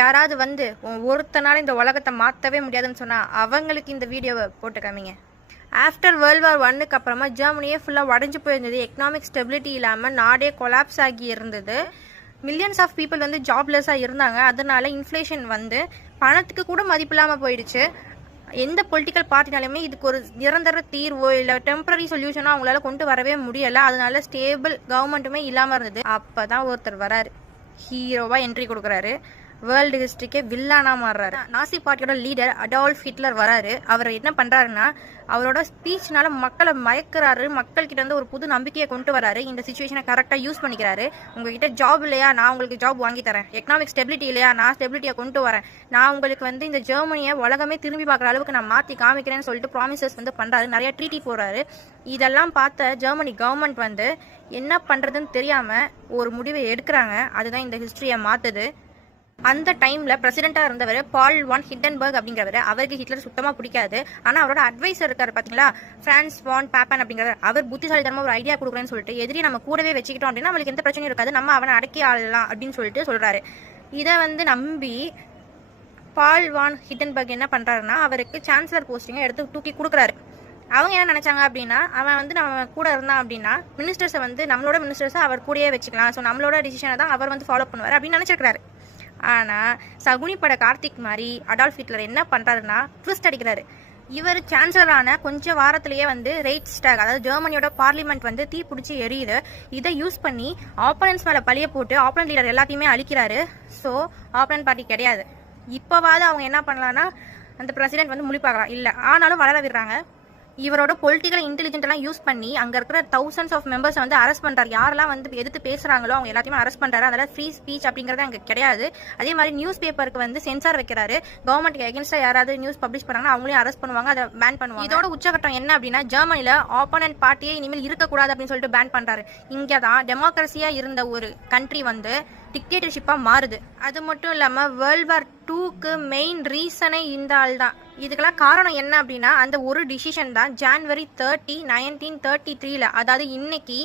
யாராவது வந்து ஒருத்தனால இந்த உலகத்தை மாற்றவே முடியாதுன்னு சொன்னால் அவங்களுக்கு இந்த வீடியோவை போட்டு காமிங்க. ஆஃப்டர் வேர்ல்டு வார் 1க்கு அப்புறமா ஜெர்மனியே ஃபுல்லாக உடஞ்சி போயிருந்தது. எக்கனாமிக் ஸ்டெபிலிட்டி இல்லாமல் நாடே கொலாப்ஸ் ஆகி இருந்தது. மில்லியன்ஸ் ஆஃப் பீப்புள் வந்து ஜாப்லெஸ்ஸாக இருந்தாங்க. அதனால இன்ஃப்ளேஷன் வந்து பணத்துக்கு கூட மதிப்பு இல்லாமல் போயிடுச்சு. எந்த பொலிட்டிக்கல் பார்ட்டினாலுமே இதுக்கு ஒரு நிரந்தர தீர்வோ இல்லை டெம்பரரி சொல்யூஷனோ அவங்களால கொண்டு வரவே முடியலை. அதனால ஸ்டேபிள் கவர்மெண்ட்டுமே இல்லாமல் இருந்தது. அப்போ தான் ஒருத்தர் வராரு, ஹீரோவாக என்ட்ரி கொடுக்குறாரு, வேர்ல்டு ஹிஸ்ட்ரிக்கே வில்லானா மாறுறாரு. நாசி பார்ட்டியோட லீடர் அடால்ஃப் ஹிட்லர் வராரு. அவர் என்ன பண்ணுறாருன்னா அவரோட ஸ்பீச்னால மக்களை மயக்கிறாரு, மக்கள்கிட்ட வந்து ஒரு புது நம்பிக்கையை கொண்டு வராரு. இந்த சுச்சுவேஷனை கரெக்டாக யூஸ் பண்ணிக்கிறாரு. உங்ககிட்ட ஜாப் இல்லையா, நான் உங்களுக்கு ஜாப் வாங்கி தரேன். எக்கனாமிக் ஸ்டெபிலிட்டி இல்லையா, நான் ஸ்டெபிலிட்டியை கொண்டு வரேன். நான் உங்களுக்கு வந்து இந்த ஜெர்மனியை உலகமே திரும்பி பார்க்குற அளவுக்கு நான் மாற்றி காமிக்கிறேன்னு சொல்லிட்டு ப்ராமிசஸ் வந்து பண்ணுறாரு. நிறைய ட்ரீட்டி போடுறாரு. இதெல்லாம் பார்த்த ஜெர்மனி கவர்மெண்ட் வந்து என்ன பண்ணுறதுன்னு தெரியாமல் ஒரு முடிவை எடுக்கிறாங்க. அதுதான் இந்த ஹிஸ்ட்ரியை மாற்றுது. அந்த டைமில் பிரசிடெண்ட்டாக இருந்தவர் பால் வான் ஹிண்டன்பர்க் அப்படிங்கிறவர். அவருக்கு ஹிட்லர் சுத்தமாக பிடிக்காது. ஆனால் அவரோட அட்வைசர் இருக்கார் பார்த்தீங்களா, ஃப்ரான்ஸ் வான் பேப்பன் அப்படிங்கிறவர். அவர் புத்திசாலித்தனமாக ஒரு ஐடியா கொடுக்குறேன்னு சொல்லிட்டு எதிரி நம்ம கூடவே வச்சுக்கிட்டோம் அப்படின்னா நம்மளுக்கு எந்த பிரச்சனையும் இருக்காது, நம்ம அவனை அடக்கி ஆளலாம் அப்படின்னு சொல்லிட்டு சொல்கிறாரு. இதை வந்து நம்பி பால் வான் ஹிண்டன்பர்க் என்ன பண்ணுறாருன்னா அவருக்கு சான்சலர் போஸ்டிங்கை எடுத்து தூக்கி கொடுக்குறாரு. அவங்க என்ன நினச்சாங்க அப்படின்னா அவன் வந்து நம்ம கூட இருந்தான் அப்படின்னா மினிஸ்டர்ஸை வந்து நம்மளோட மினிஸ்டர்ஸை அவர் கூடயே வச்சுக்கலாம், ஸோ நம்மளோட டிசிஷனை தான் அவர் வந்து ஃபாலோ பண்ணுவார் அப்படின்னு நினச்சிருக்கிறாரு. ஆனால் சகுனி பட கார்த்திக் மாதிரி அடால்ஃப் ஹிட்லர் என்ன பண்ணுறாருன்னா ட்விஸ்ட் அடிக்கிறாரு. இவர் சான்சலரான கொஞ்சம் வாரத்திலேயே வந்து ரெய்க்ஸ்டாக், அதாவது ஜெர்மனியோட பார்லிமெண்ட் வந்து தீ பிடிச்சி எரியுது. இதை யூஸ் பண்ணி ஆப்போனன்ட்ஸ் மேலே பழிய போட்டு ஆப்போனன்ட் லீடர் எல்லாத்தையுமே அழிக்கிறாரு. ஸோ ஆப்போனன்ட் பார்ட்டி கிடையாது. இப்போவாது அவங்க என்ன பண்ணலான்னா அந்த பிரசிடென்ட் வந்து முழிப்பாக்கலாம், இல்லை ஆனாலும் வளர விடுறாங்க. இவரோட பொலிட்டிக்கல் இன்டெலிஜென்ட்லாம் யூஸ் பண்ணி அங்கே இருக்கிற தௌசண்ட்ஸ் ஆஃப் மெம்பர்ஸ் வந்து அரெஸ்ட் பண்ணுறாரு. யாரெல்லாம் வந்து எதிர்த்து பேசுகிறாங்களோ அவங்க எல்லாத்தையுமே அரெஸ்ட் பண்ணுறாரு. அதெல்லாம் ஃப்ரீ ஸ்பீச் அப்படிங்கிறது அங்கே கிடையாது. அதே மாதிரி நியூஸ் பேப்பருக்கு வந்து சென்சார் வைக்கிறாரு. கவர்மெண்ட்டுக்கு எகென்ஸ்டாக யாராவது நியூஸ் பப்ளிஷ் பண்ணாங்கன்னா அவங்களையும் அரெஸ்ட் பண்ணுவாங்க, அதை பேன் பண்ணுவாங்க. இதோட உச்சகட்டம் என்ன அப்படின்னா ஜெர்மனியில் ஆப்போனன்ட் பார்ட்டியே இனிமேல் இருக்கக்கூடாது அப்படின்னு சொல்லிட்டு பேன் பண்ணுறாரு. இங்கே தான் டெமோக்ரஸியாக இருந்த ஒரு கண்ட்ரி வந்து டிக்டேட்டர்ஷிப்பாக மாறுது. அது மட்டும் இல்லாமல் வேர்ல்டு வார் 2க்கு மெயின் ரீசனே இந்த ஆள் தான். இதுக்கெல்லாம் காரணம் என்ன அப்படின்னா அந்த ஒரு டிசிஷன் தான். ஜான்வரி 30, 1933, அதாவது இன்னைக்கு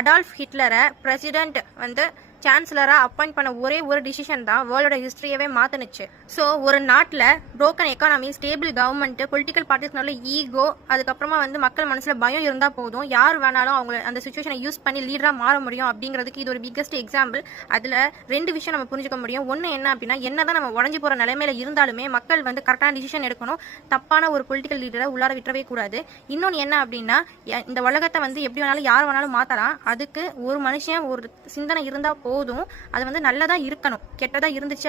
அடால்ஃப் ஹிட்லரை பிரசிடென்ட் வந்து சான்சலராக அப்பாயிண்ட் பண்ண ஒரே ஒரு டிசிஷன் தான் வேர்ல்டோட ஹிஸ்ட்ரியவே மாற்றினுச்சு. ஸோ ஒரு நாட்டில் broken economy, stable government, political பார்ட்டிஸ்னால ஈகோ, அதுக்கப்புறமா வந்து மக்கள் மனசில் பயம் இருந்தால் போதும், யார் வேணாலும் அவங்க அந்த சுச்சுவேஷனை யூஸ் பண்ணி லீடராக மாற முடியும் அப்படிங்கிறதுக்கு இது ஒரு பிக்கஸ்ட் எக்ஸாம்பிள். அதில் ரெண்டு விஷயம் நம்ம புரிஞ்சுக்க முடியும். ஒன்று என்ன அப்படின்னா என்னதான் நம்ம உடஞ்சி போகிற நிலைமையில இருந்தாலுமே மக்கள் வந்து கரெக்டான டிசிஷன் எடுக்கணும், தப்பான ஒரு பொலிட்டிக்கல் லீடரை உள்ளார விட்டுறவே கூடாது. இன்னொன்று என்ன அப்படின்னா இந்த உலகத்தை வந்து எப்படி வேணாலும் யார் வேணாலும் மாற்றலாம். அதுக்கு ஒரு மனுஷன் ஒரு சிந்தனை இருந்தால் போதும், அது வந்து நல்லதாக இருக்கணும், கெட்டதாக இருந்துச்சு